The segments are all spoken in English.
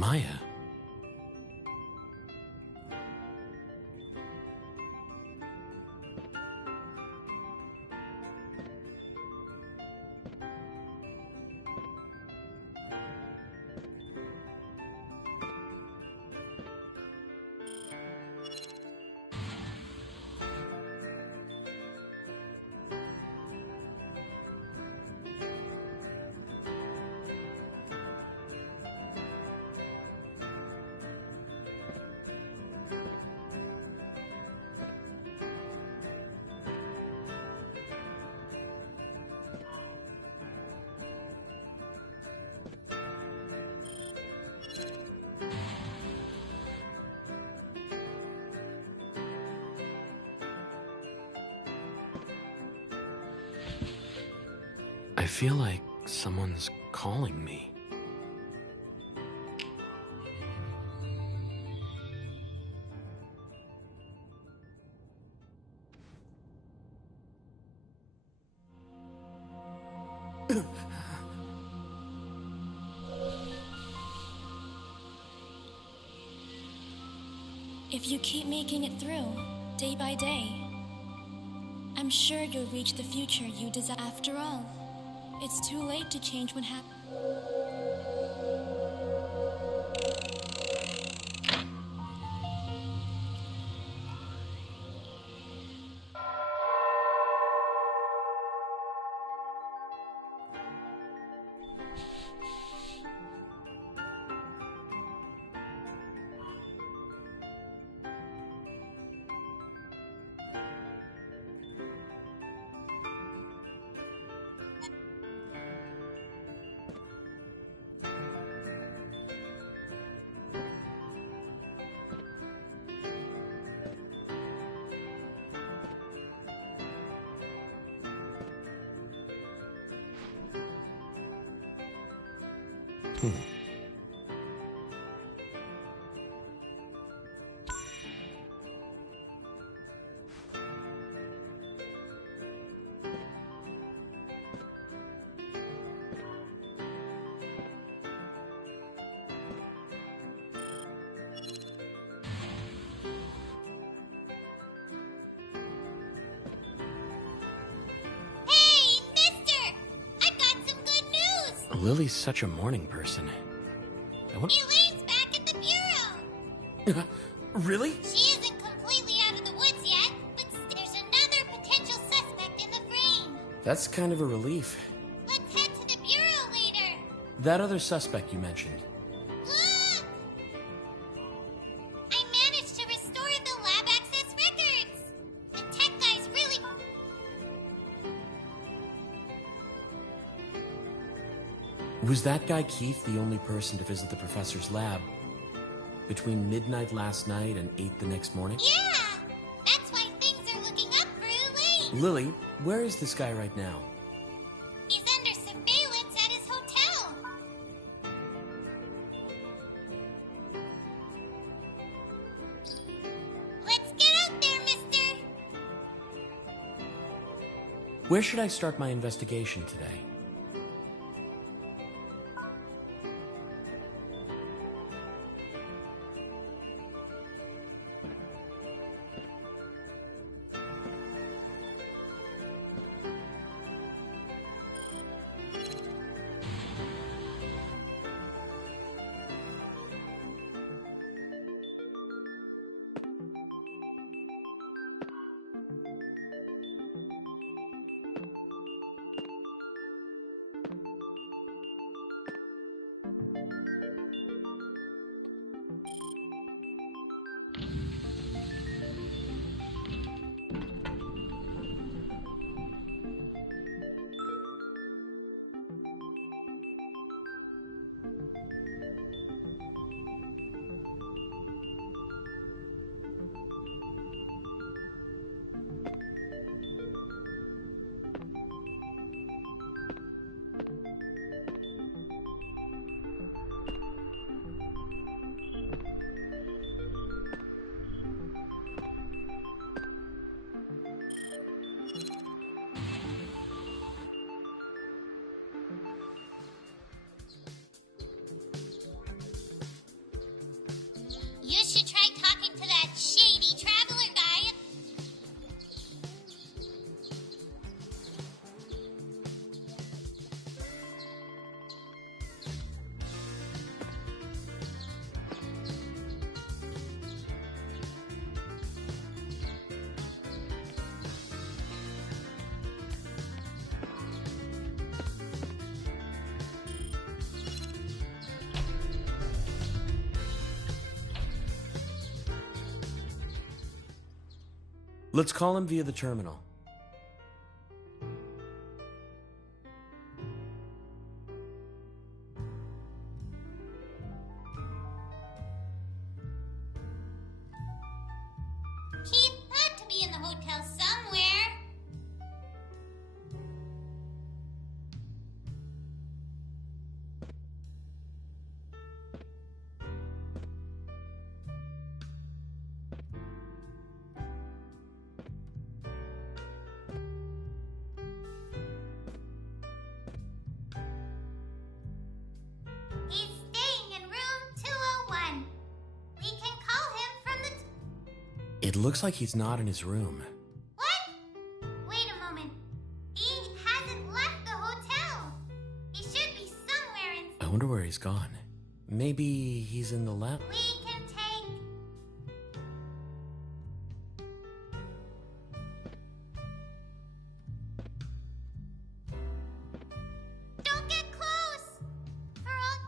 Maya. I feel like someone's calling me. If you keep making it through, day by day, I'm sure you'll reach the future you desire. After all, it's too late to change what happened. Lily's such a morning person. Elaine's back at the bureau! Really? She isn't completely out of the woods yet, but there's another potential suspect in the frame. That's kind of a relief. Let's head to the bureau later. That other suspect you mentioned. Look! I managed to restore the lab access records. The tech guy's really... Was that guy Keith the only person to visit the professor's lab between midnight last night and 8 the next morning? Yeah! That's why things are looking up for Elaine. Lily, where is this guy right now? He's under surveillance at his hotel. Let's get out there, mister. Where should I start my investigation today? Let's call him via the terminal. Keith had to be in the hotel somewhere. He's staying in room 201. We can call him from the... It looks like he's not in his room. What? Wait a moment. He hasn't left the hotel. He should be somewhere in... I wonder where he's gone. Maybe he's in the lab. We can take... Don't get close! For all...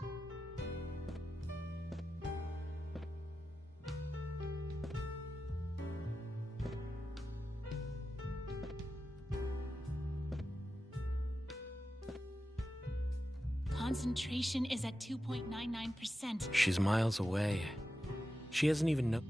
Concentration is at 2.99%. She's miles away. She hasn't even know.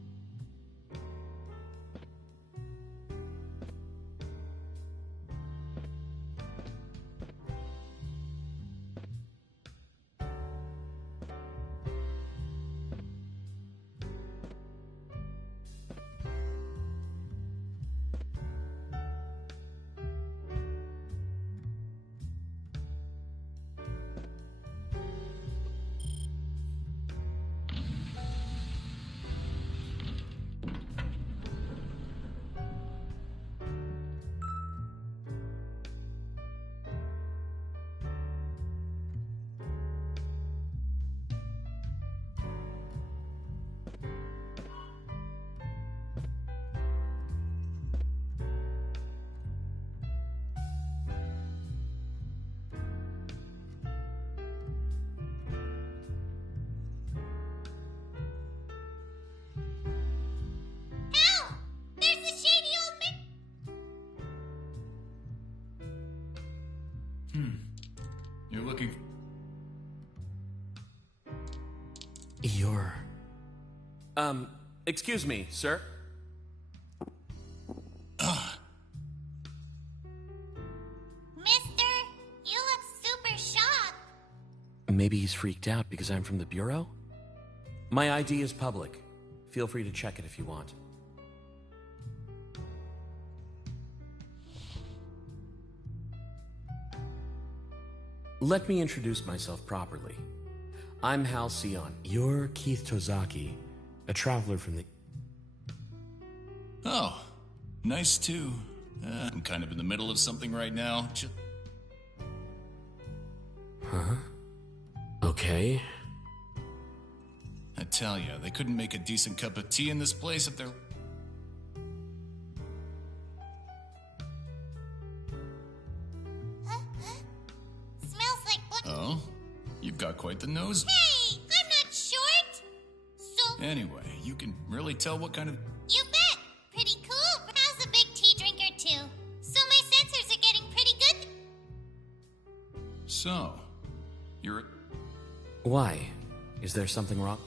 Help! There's a shady old man... You're looking... You're... excuse me, sir? Mister, you look super shocked. Maybe he's freaked out because I'm from the Bureau? My ID is public. Feel free to check it if you want. Let me introduce myself properly. I'm Halcyon. You're Keith Tozaki, a traveler from the... Oh, nice too. I'm kind of in the middle of something right now. Huh? Okay. I tell ya, they couldn't make a decent cup of tea in this place if they're... Smells like blood. Oh? You've got quite the nose. Hey, I'm not short. So, Anyway, you can really tell what kind of... you bet. Pretty cool. Hal's a big tea drinker too. So my sensors are getting pretty good. So, you're... Why? Is there something wrong?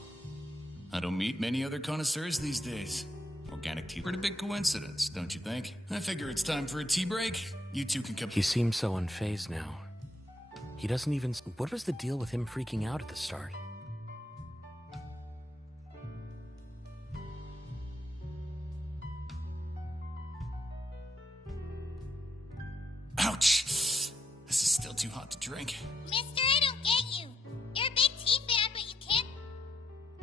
I don't meet many other connoisseurs these days. Organic tea. Pretty big coincidence, don't you think? I figure it's time for a tea break. You two can come... He seems so unfazed now. He doesn't even... What was the deal with him freaking out at the start? Ouch! This is still too hot to drink. Mister, I don't get you. You're a big tea fan, but you can't...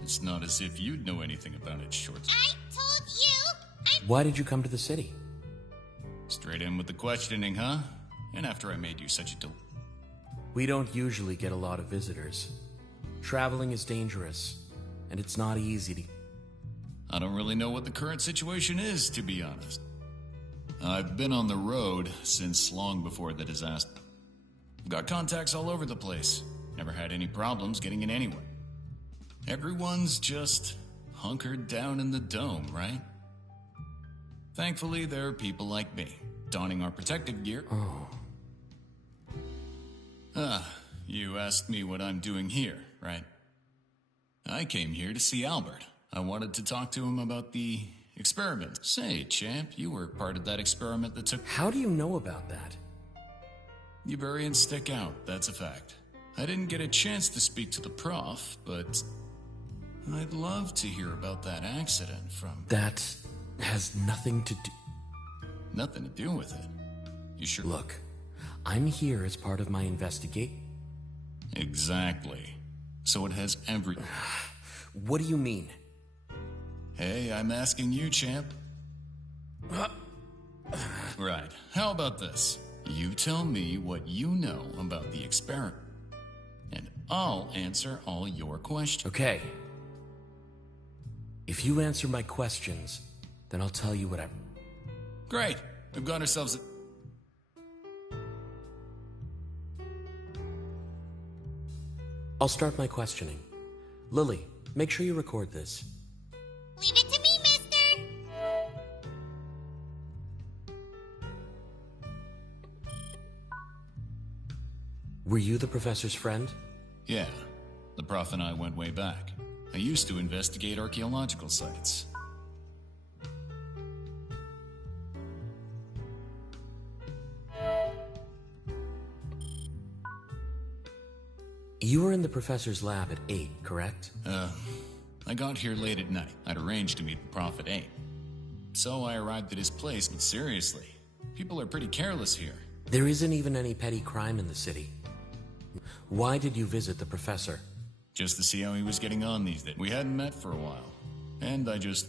It's not as if you'd know anything about it, Shorts. I told you. Why did you come to the city? Straight in with the questioning, huh? And after I made you such a We don't usually get a lot of visitors. Traveling is dangerous, and it's not easy to... I don't really know what the current situation is, to be honest. I've been on the road since long before the disaster. I've got contacts all over the place. Never had any problems getting in anywhere. Everyone's just hunkered down in the dome, right? Thankfully, there are people like me, donning our protective gear. Oh. You asked me what I'm doing here, right? I came here to see Albert. I wanted to talk to him about the experiment. Say, champ, you were part of that experiment that took... How do you know about that? Uberians stick out, that's a fact. I didn't get a chance to speak to the prof, but I'd love to hear about that accident from... That has nothing to do... Nothing to do with it. You sure? Look, I'm here as part of my investigation. Exactly. So it has every... What do you mean? Hey, I'm asking you, champ. Right. How about this? You tell me what you know about the experiment, and I'll answer all your questions. Okay. If you answer my questions, then I'll tell you whatever. Great. We've got ourselves a... I'll start my questioning. Lily, make sure you record this. Leave it to me, mister! Were you the professor's friend? Yeah. The prof and I went way back. I used to investigate archaeological sites. You were in the professor's lab at 8, correct? I got here late at night. I'd arranged to meet the prof at 8. So I arrived at his place, but seriously, people are pretty careless here. There isn't even any petty crime in the city. Why did you visit the professor? Just to see how he was getting on these days. We hadn't met for a while. And I just...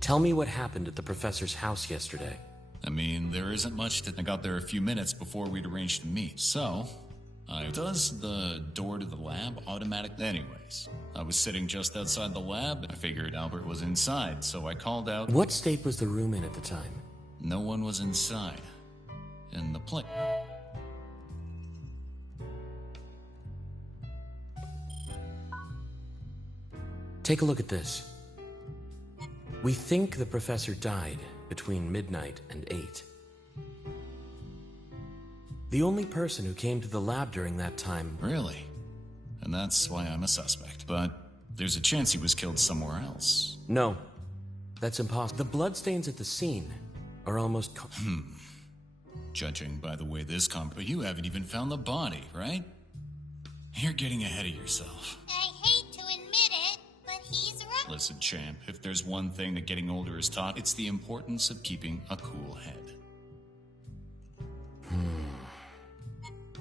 Tell me what happened at the professor's house yesterday. I mean, there isn't much to... I got there a few minutes before we'd arranged to meet, so... Does the door to the lab automatic... Anyways, I was sitting just outside the lab, and I figured Albert was inside, so I called out... What state was the room in at the time? No one was inside. In the place... Take a look at this. We think the professor died between midnight and 8. The only person who came to the lab during that time... Really? And that's why I'm a suspect. But there's a chance he was killed somewhere else. No, that's impossible. The bloodstains at the scene are almost... Judging by the way this but you haven't even found the body, right? You're getting ahead of yourself. I hate to admit it, but he's right. Listen, champ, if there's one thing that getting older has taught, it's the importance of keeping a cool head.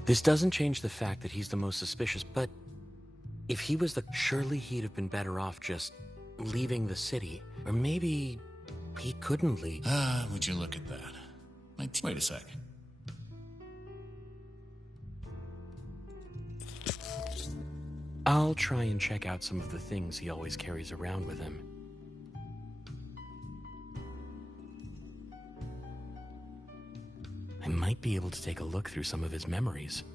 This doesn't change the fact that he's the most suspicious, but if he was surely he'd have been better off just leaving the city. Or maybe he couldn't leave. Would you look at that? Wait a sec. I'll try and check out some of the things he always carries around with him. I might be able to take a look through some of his memories.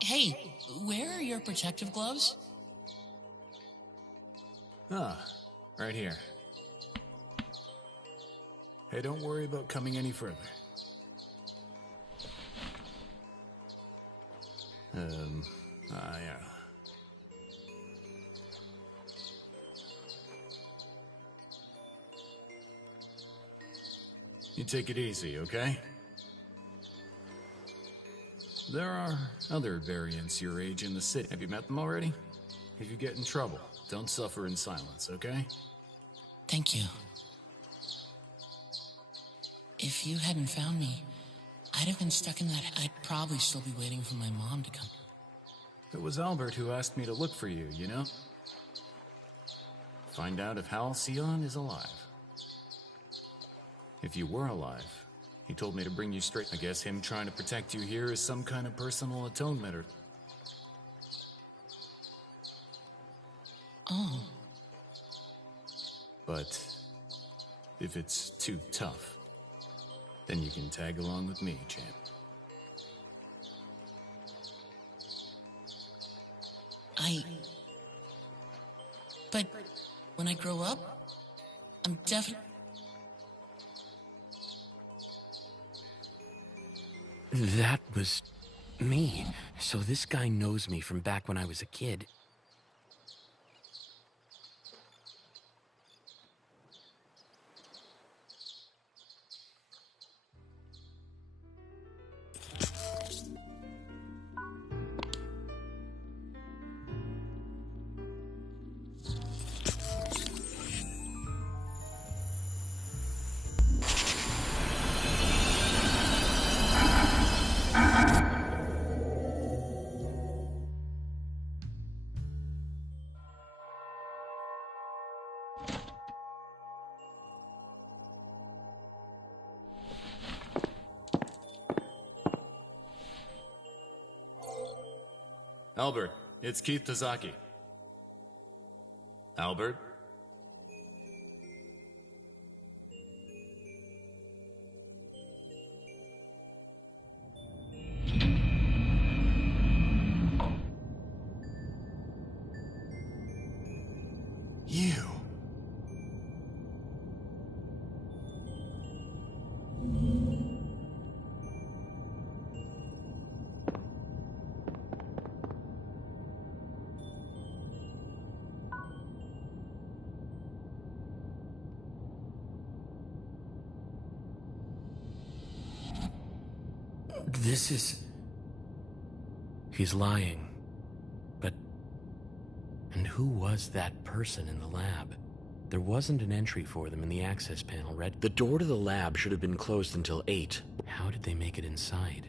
Hey, where are your protective gloves? Right here. Hey, don't worry about coming any further. Yeah. You take it easy, okay? There are other variants your age in the city. Have you met them already? If you get in trouble, don't suffer in silence, okay? Thank you. If you hadn't found me, I'd have been stuck in that. I'd probably still be waiting for my mom to come. It was Albert who asked me to look for you, you know? find out if Halcyon is alive. If you were alive, he told me to bring you straight. I guess him trying to protect you here is some kind of personal atonement or... Oh. But if it's too tough, then you can tag along with me, champ. But when I grow up, I'm definitely... That was me. So this guy knows me from back when I was a kid. Albert, it's Keith Tazaki. Albert? You. This is... He's lying. But... And who was that person in the lab? There wasn't an entry for them in the access panel, right? The door to the lab should have been closed until 8. How did they make it inside?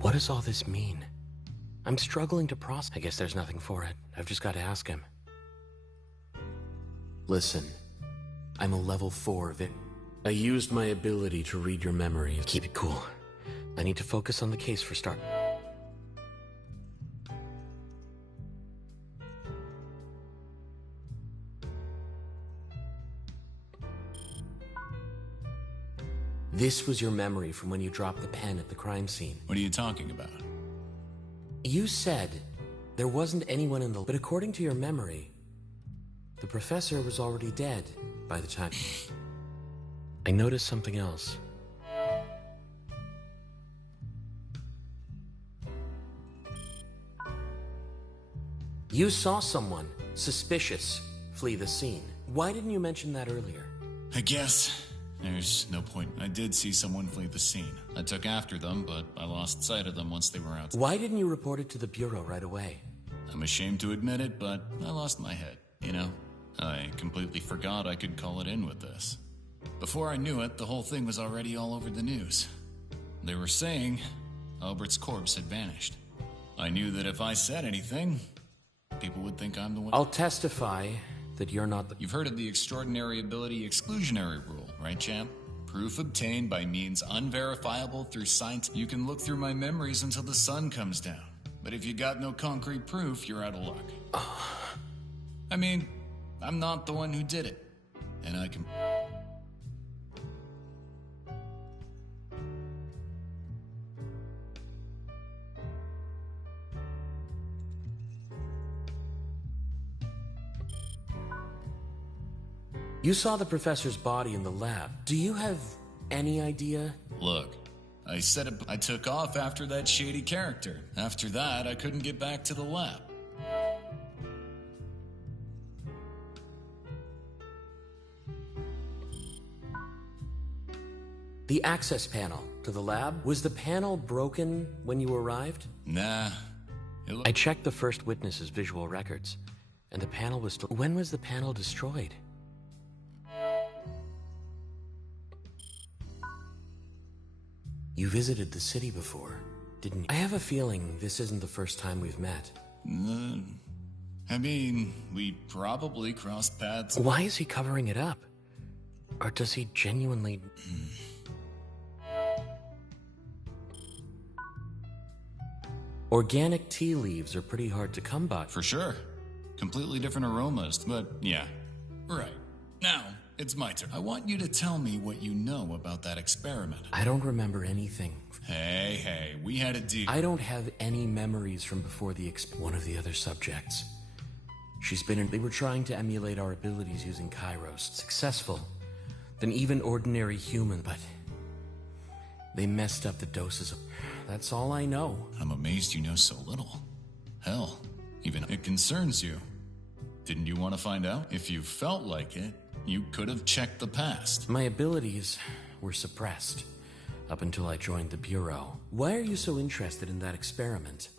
What does all this mean? I'm struggling to process. I guess there's nothing for it. I've just got to ask him. Listen, I'm a level 4 of it. I used my ability to read your memory. Keep it cool. I need to focus on the case for start. This was your memory from when you dropped the pen at the crime scene. What are you talking about? You said there wasn't anyone in the... But according to your memory, the professor was already dead by the time... I noticed something else. You saw someone suspicious flee the scene. Why didn't you mention that earlier? I guess there's no point. I did see someone flee the scene. I took after them, but I lost sight of them once they were out. Why didn't you report it to the Bureau right away? I'm ashamed to admit it, but I lost my head, you know? I completely forgot I could call it in with this. Before I knew it, the whole thing was already all over the news. They were saying Albert's corpse had vanished. I knew that if I said anything, people would think I'm the one. I'll testify that you're not the... You've heard of the extraordinary ability exclusionary rule, right, champ? Proof obtained by means unverifiable through science. You can look through my memories until the sun comes down. But if you got no concrete proof, you're out of luck. I mean, I'm not the one who did it. And I can... You saw the professor's body in the lab. Do you have any idea? Look, I said it, I took off after that shady character. After that, I couldn't get back to the lab. The access panel to the lab. Was the panel broken when you arrived? Nah. I checked the first witness's visual records, and the panel was still... When was the panel destroyed? You visited the city before, didn't you? I have a feeling this isn't the first time we've met. I mean, we probably crossed paths. Why is he covering it up? Or does he genuinely... Organic tea leaves are pretty hard to come by. For sure. Completely different aromas, but yeah. Right. Now, it's my turn. I want you to tell me what you know about that experiment. I don't remember anything. Hey, we had a deal. I don't have any memories from before the one of the other subjects. She's been in... They were trying to emulate our abilities using Kairos. Successful than even ordinary human, but they messed up the doses of... That's all I know. I'm amazed you know so little. Hell, even it concerns you. Didn't you want to find out? If you felt like it, you could have checked the past. My abilities were suppressed up until I joined the Bureau. Why are you so interested in that experiment?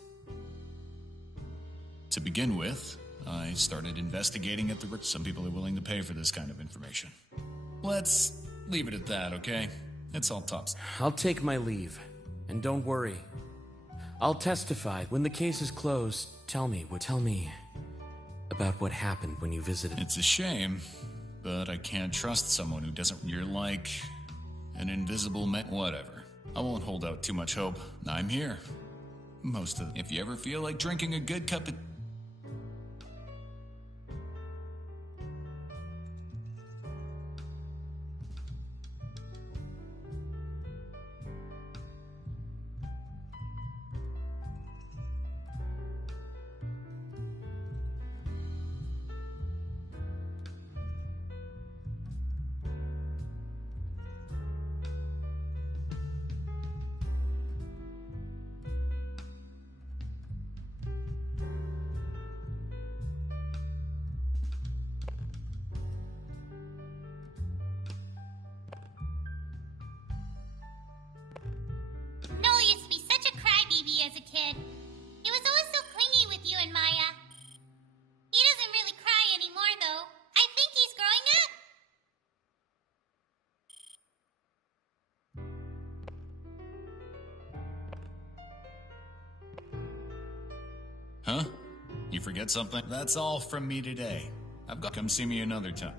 To begin with, I started investigating at the... Some people are willing to pay for this kind of information. Let's leave it at that, okay? It's all tops. I'll take my leave. And don't worry. I'll testify. When the case is closed, tell me about what happened when you visited. It's a shame, but I can't trust someone who doesn't... You're like an invisible man. Whatever. I won't hold out too much hope. I'm here. Most of... If you ever feel like drinking a good cup of... Noel used to be such a crybaby as a kid. He was always so clingy with you and Maya. He doesn't really cry anymore, though. I think he's growing up. Huh? You forget something? That's all from me today. I've got... Come see me another time.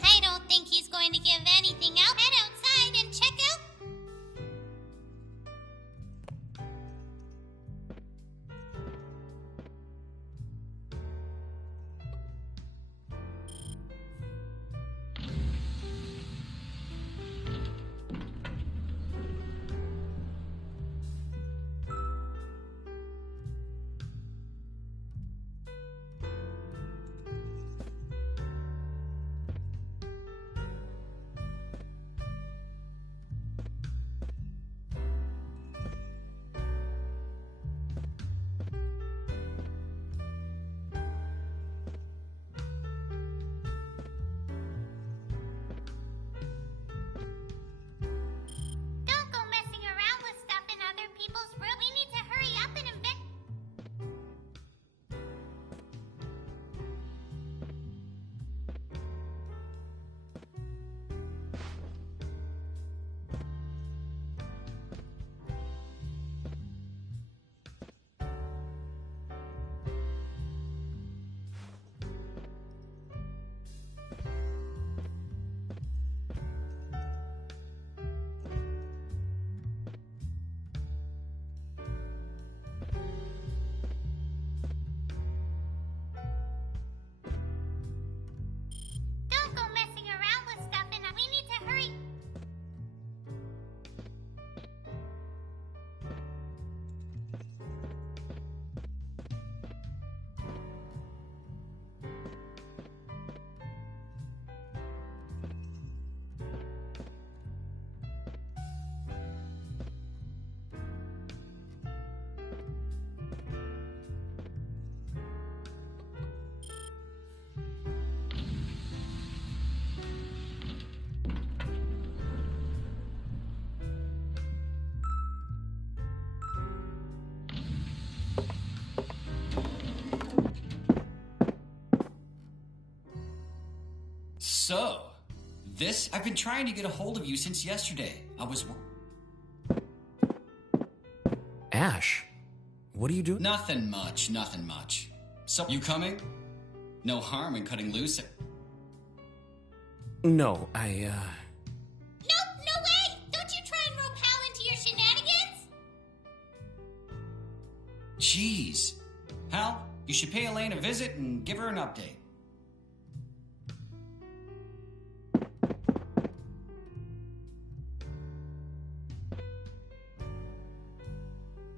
I don't think he's going to give anything out. Head outside and check out. This? I've been trying to get a hold of you since yesterday. I was... Ash, what are you doing? Nothing much, nothing much. So, you coming? No harm in cutting loose. No, No, no way! Don't you try and rope Hal into your shenanigans! Jeez. Hal, you should pay Elaine a visit and give her an update.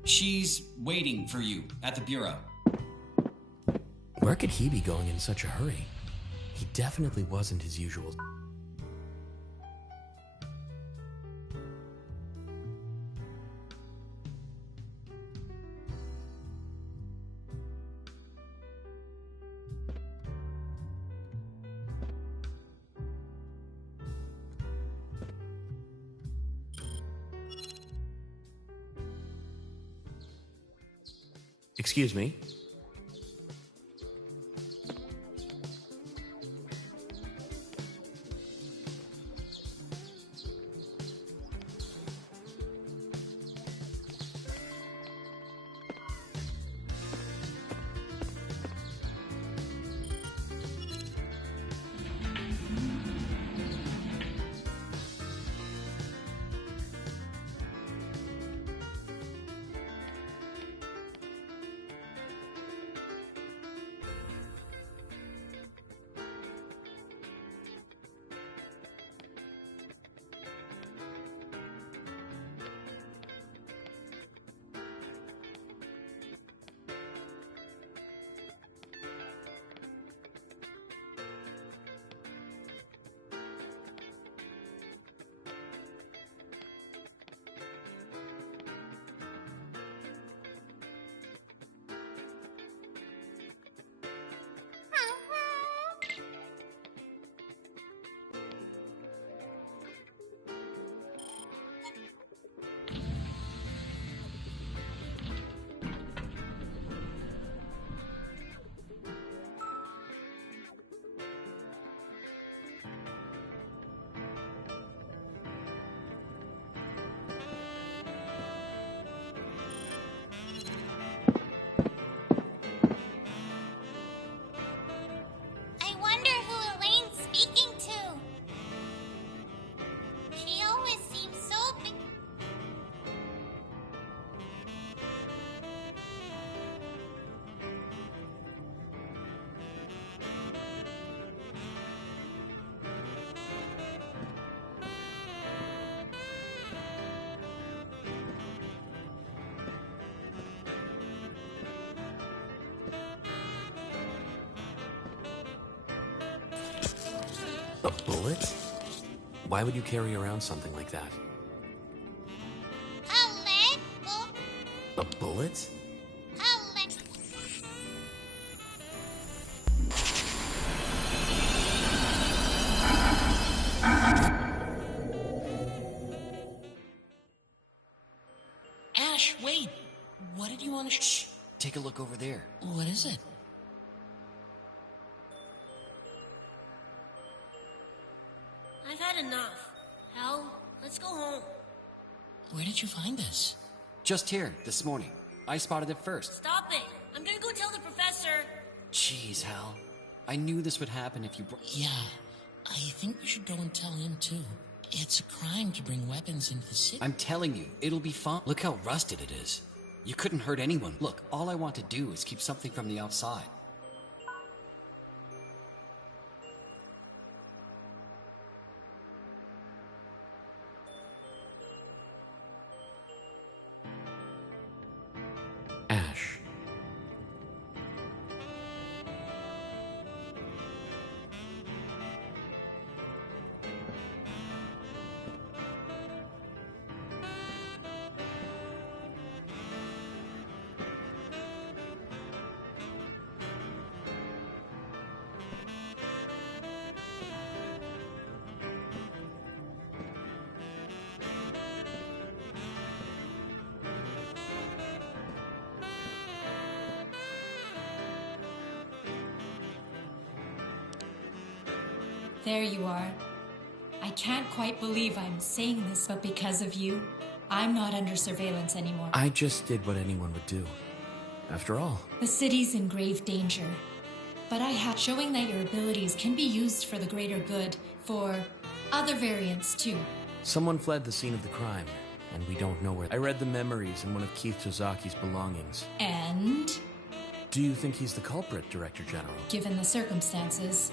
She's waiting for you at the bureau. where could he be going in such a hurry? He definitely wasn't his usual. Excuse me? I wonder who Elaine's speaking to. She always seems so big. A bullet? Why would you carry around something like that? A lead? A bullet? A lead. Ash, wait! What did you want to Shh! Take a look over there. What is it? I've had enough. Hal, let's go home. Where did you find this? Just here, this morning. I spotted it first. Stop it. I'm gonna go tell the professor. Jeez, Hal. I knew this would happen if you Yeah, I think we should go and tell him too. It's a crime to bring weapons into the city. I'm telling you, it'll be fine. Look how rusted it is. You couldn't hurt anyone. Look, all I want to do is keep something from the outside. Ash. There you are. I can't quite believe I'm saying this, but because of you, I'm not under surveillance anymore. I just did what anyone would do. After all, The city's in grave danger. But I have showing that your abilities can be used for the greater good, for other variants too. someone fled the scene of the crime, and we don't know where. I read the memories in one of Keith Tozaki's belongings. And, Do you think he's the culprit, Director General? given the circumstances,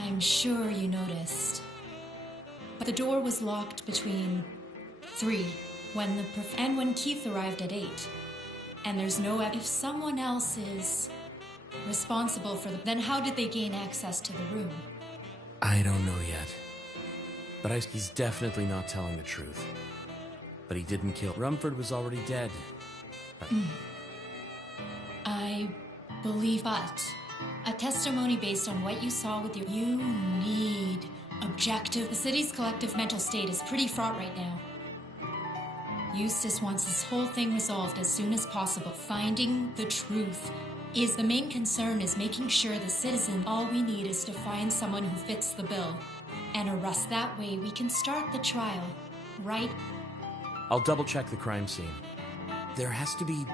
I'm sure you noticed. But the door was locked between 3 when Keith arrived at 8. And there's no if someone else is responsible for then how did they gain access to the room? I don't know yet. But he's definitely not telling the truth. But he didn't kill. Rumford was already dead. I believe, but a testimony based on what you saw with you need objective. The city's collective mental state is pretty fraught right now. Eustace wants this whole thing resolved as soon as possible. Finding the truth is the main concern, is making sure the citizen. All we need is to find someone who fits the bill and arrest. That way we can start the trial, right? I'll double-check the crime scene. There has to be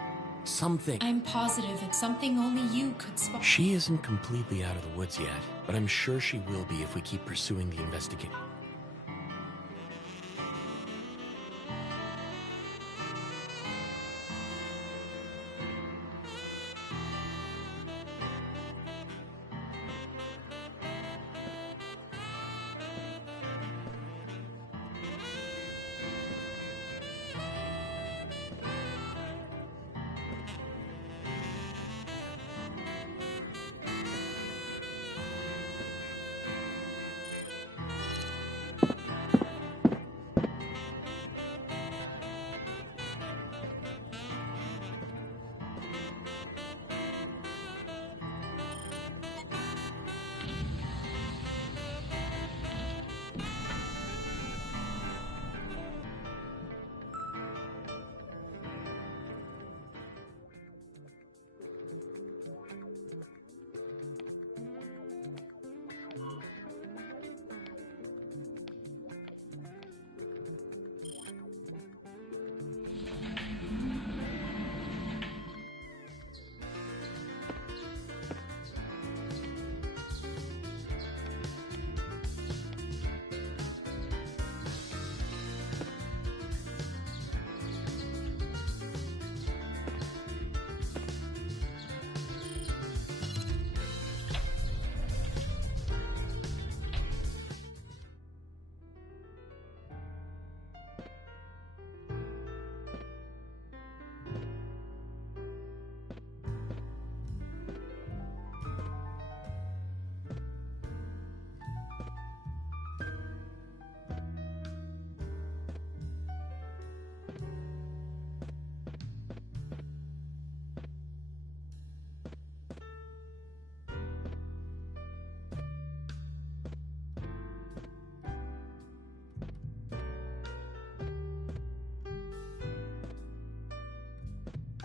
something. I'm positive it's something only you could spot. She isn't completely out of the woods yet, but I'm sure she will be if we keep pursuing the investigation.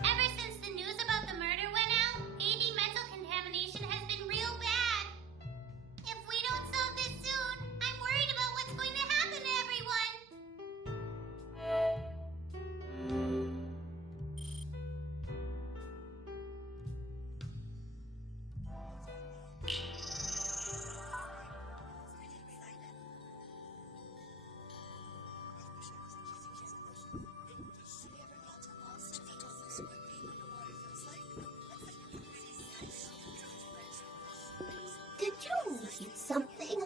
Ever since the news about the murder went out, AD mental contamination has been real bad. If we don't solve this soon, I'm worried about what's going to happen to everyone. Did you need something?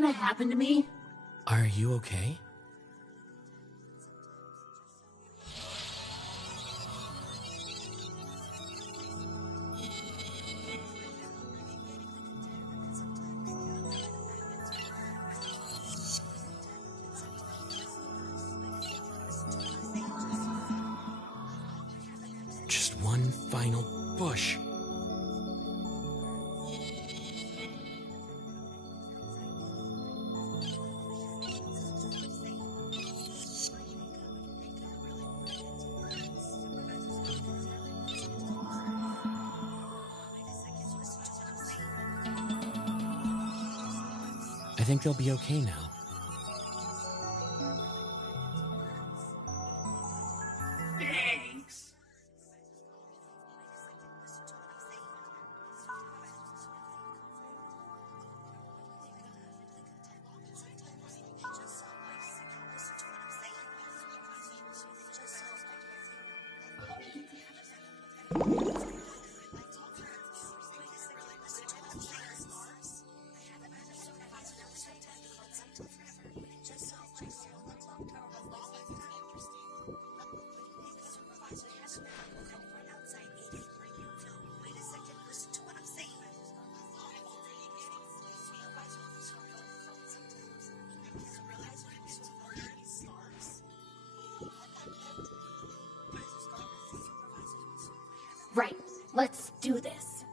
gonna happen to me? Are you okay? Just one final push. I think they'll be okay now. Thanks. Right, let's do this.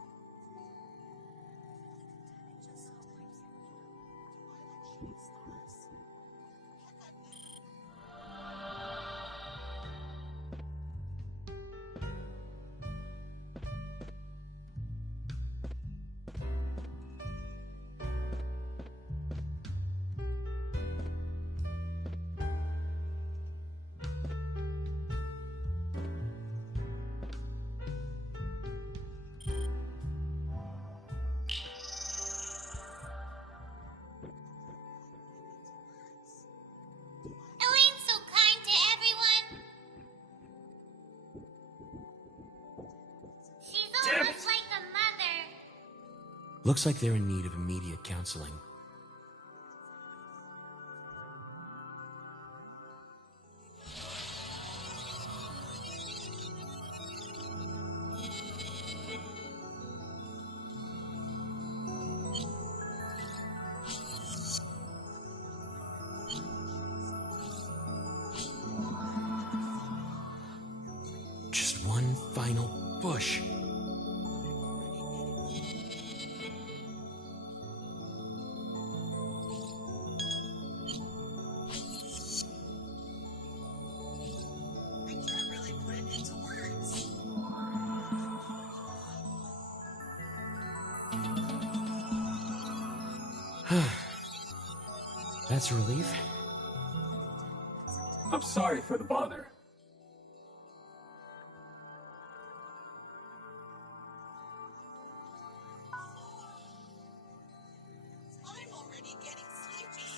Elaine's so kind to everyone. She's almost like a mother. Looks like they're in need of immediate counseling. Just one final push. That's a relief. I'm sorry for the bother. I'm already getting sleepy.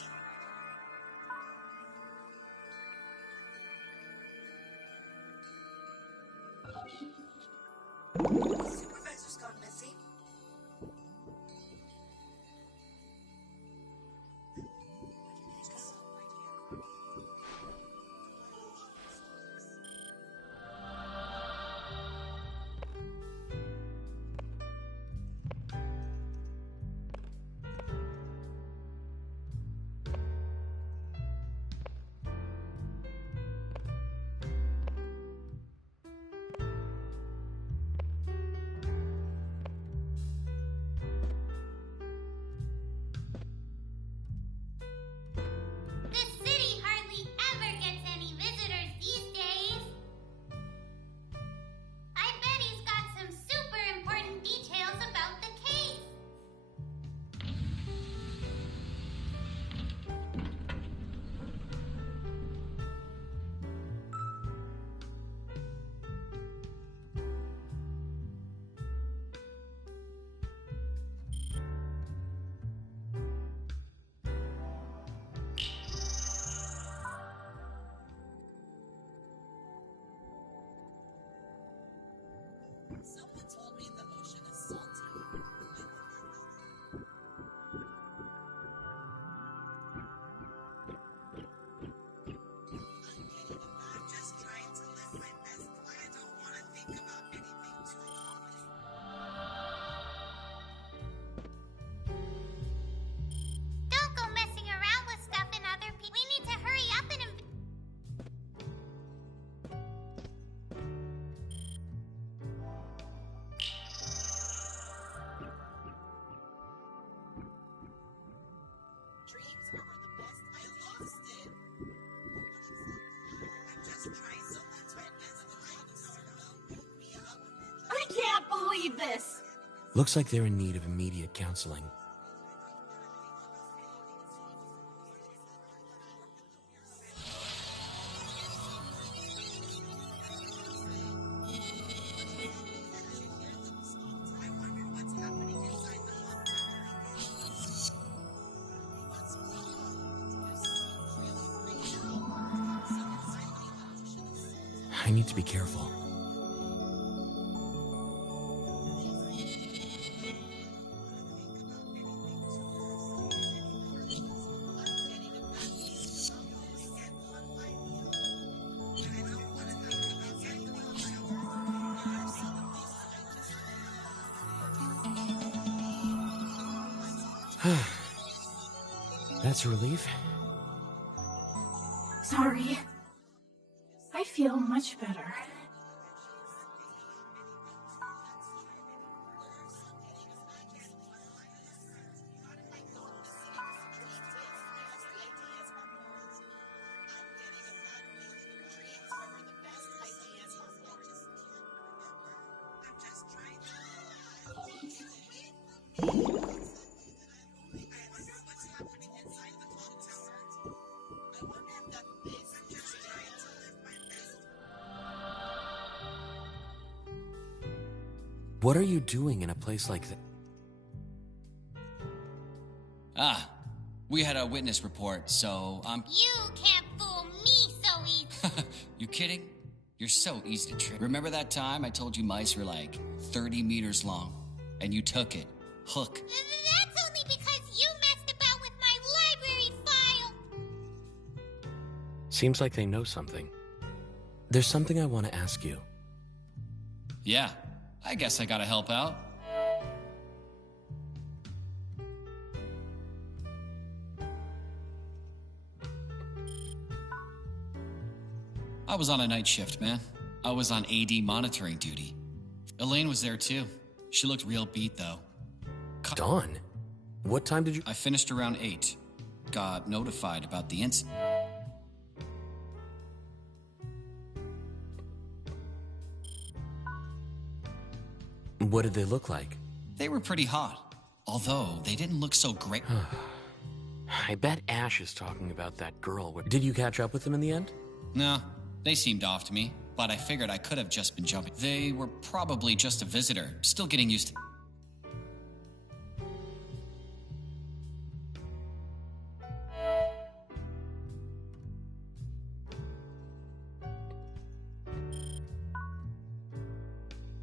Supervisor's gone missing. this? Looks like they're in need of immediate counseling. I need to be careful. That's a relief. Sorry. I feel much better. What are you doing in a place like that? Ah, we had a witness report, so You can't fool me so easy. You kidding? You're so easy to trick. Remember that time I told you mice were like 30 meters long? And you took it. Hook. That's only because you messed about with my library file. Seems like they know something. There's something I want to ask you. Yeah, I guess I gotta help out. I was on a night shift, man. I was on AD monitoring duty. Elaine was there too. She looked real beat, though. Dawn? What time did you... I finished around 8. Got notified about the incident. What did they look like? They were pretty hot, although they didn't look so great. I bet Ash is talking about that girl. Did you catch up with them in the end? No, they seemed off to me, but I figured I could have just been jumping. They were probably just a visitor, still getting used to...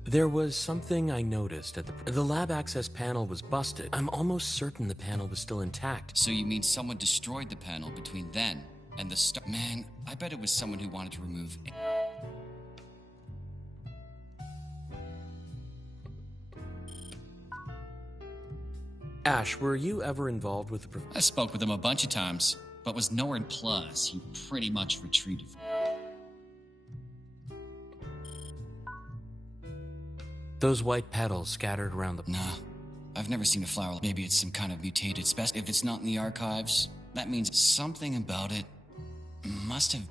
There was something I noticed at the lab access panel was busted. I'm almost certain the panel was still intact. So you mean someone destroyed the panel between then and the start? Man, I bet it was someone who wanted to remove... Ash, were you ever involved with the... I spoke with him a bunch of times, but was nowhere in plus. He pretty much retreated. Those white petals scattered around the... Nah, I've never seen a flower. Maybe it's some kind of mutated species. If it's not in the archives, that means something about it must have...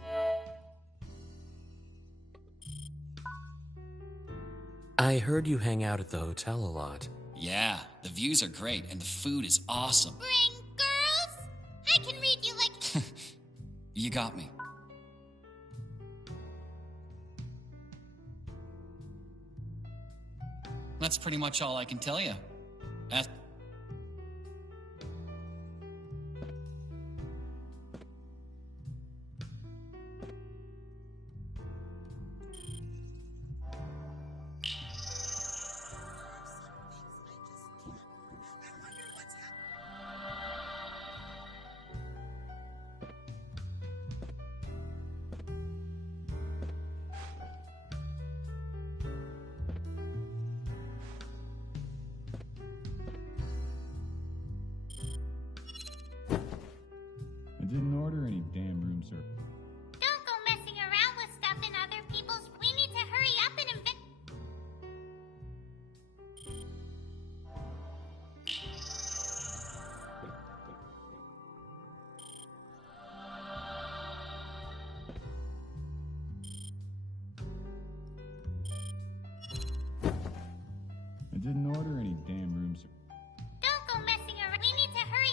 I heard you hang out at the hotel a lot. Yeah, the views are great, and the food is awesome. Bring girls? I can read you like... You got me. That's pretty much all I can tell you. didn't order any damn room service. Don't go messing around. We need to hurry.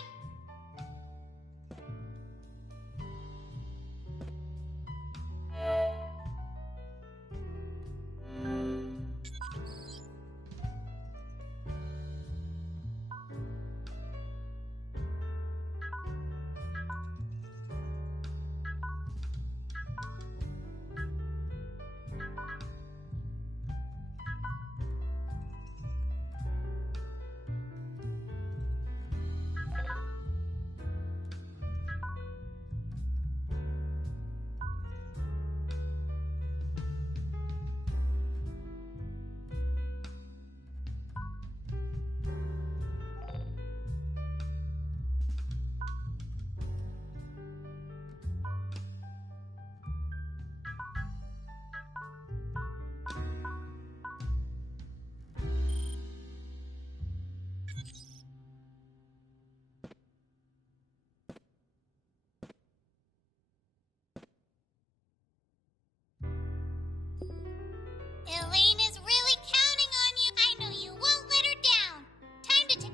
Elaine is really counting on you. I know you won't let her down. Time to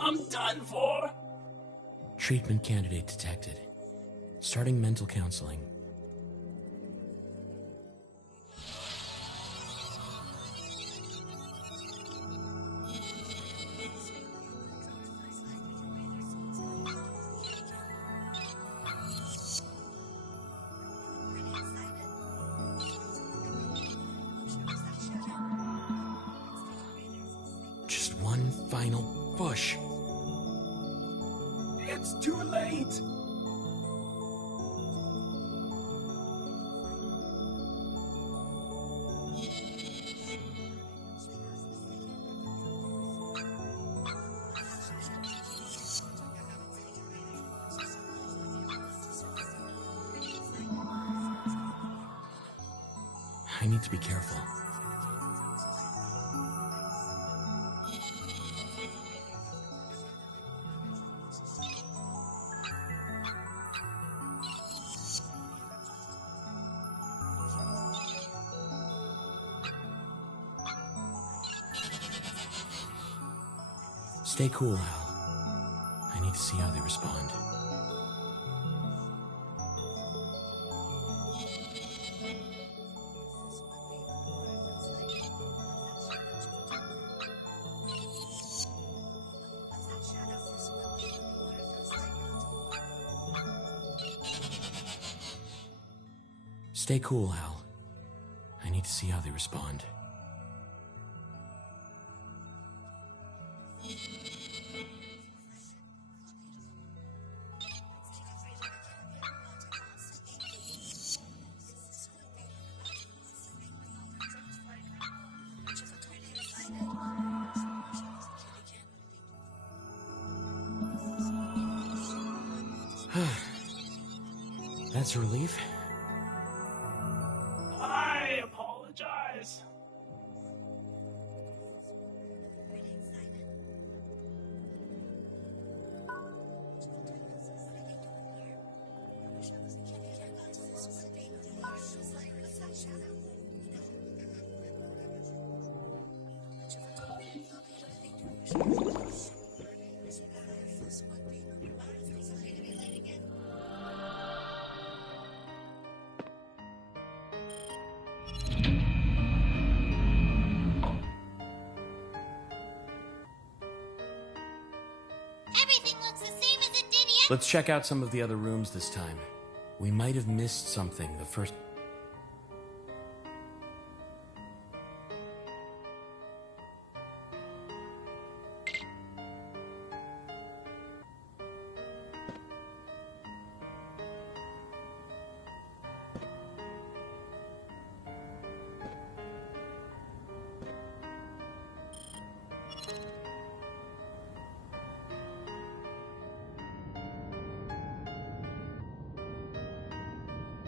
I'm done for! Treatment candidate detected. Starting mental counseling. Just one final push. It's too late! I need to be careful. Stay cool, Al. I need to see how they respond. Stay cool, Hal. I need to see how they respond. That's a relief. I apologize. Everything looks the same as it did yesterday. Let's check out some of the other rooms this time. We might have missed something the first...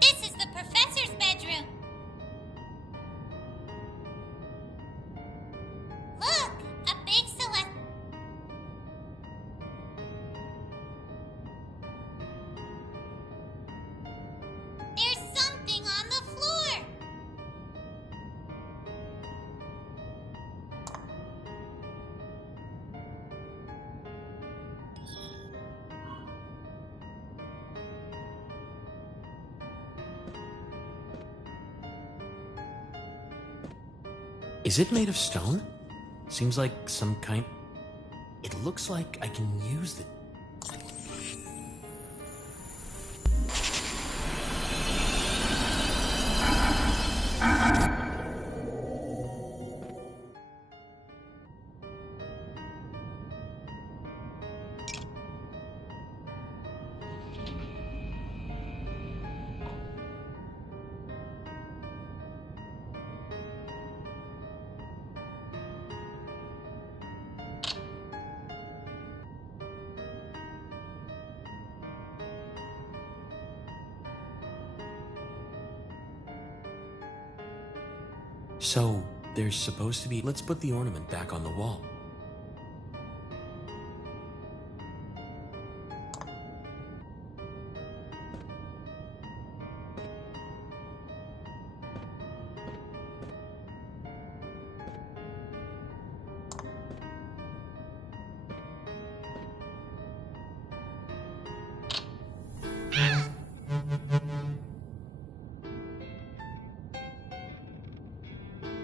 This is the professor's bedroom. Look, a big celeste. There's something on the floor. Is it made of stone? Seems like some kind... It looks like I can use the... So, there's supposed to be... Let's put the ornament back on the wall.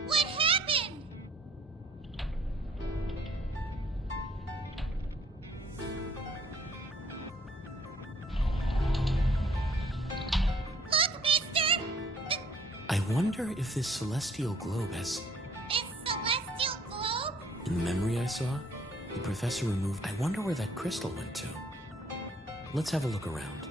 What happened? Look, mister! I wonder if this celestial globe has... This celestial globe? In the memory I saw, the professor removed... I wonder where that crystal went to. Let's have a look around.